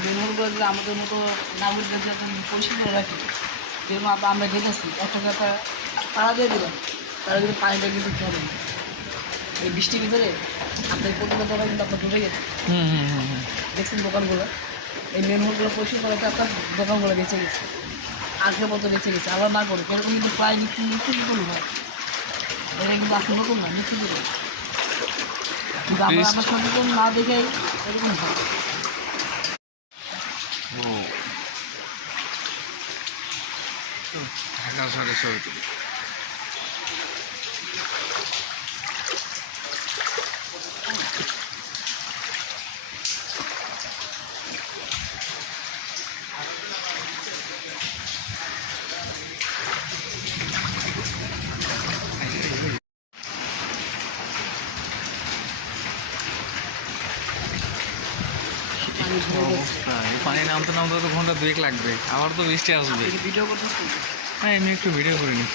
মেনহোলগুলো যদি আমাদের মতো নাগরিকদের যাতে পরিষ্কার করে রাখি, যেরকম আমরা দেখেছি একটা কথা তারা দিয়ে দিলাম, তারা কিন্তু পানিটা কিন্তু চলে না। এই বৃষ্টির ভিতরে আপনার প্রতিটা দোকান কিন্তু আপনার ঢুকে গেছে। দেখছেন দোকানগুলো, এই মেনহোলগুলো পরিষ্কার করাতে আপনার দোকানগুলো বেঁচে গেছে, আগের মতো বেঁচে গেছে। আবার না করে এরকম কিন্তু প্রায় নিত্য বিপন্ন হয়। এটা কিন্তু আপনার নতুন না, নিত্য বিপন্ন। কিন্তু আমরা সচেতন না দেখেই এরকম হয়। ঢাকা শহরে ছবি তুলি। অবস্থা, এই পানি নামতে নামতে তো ঘন্টা 2 লাগবে, আবার তো বৃষ্টি আসবে। ভিডিও করতেছি। হ্যাঁ, এমনি একটু ভিডিও করে নি।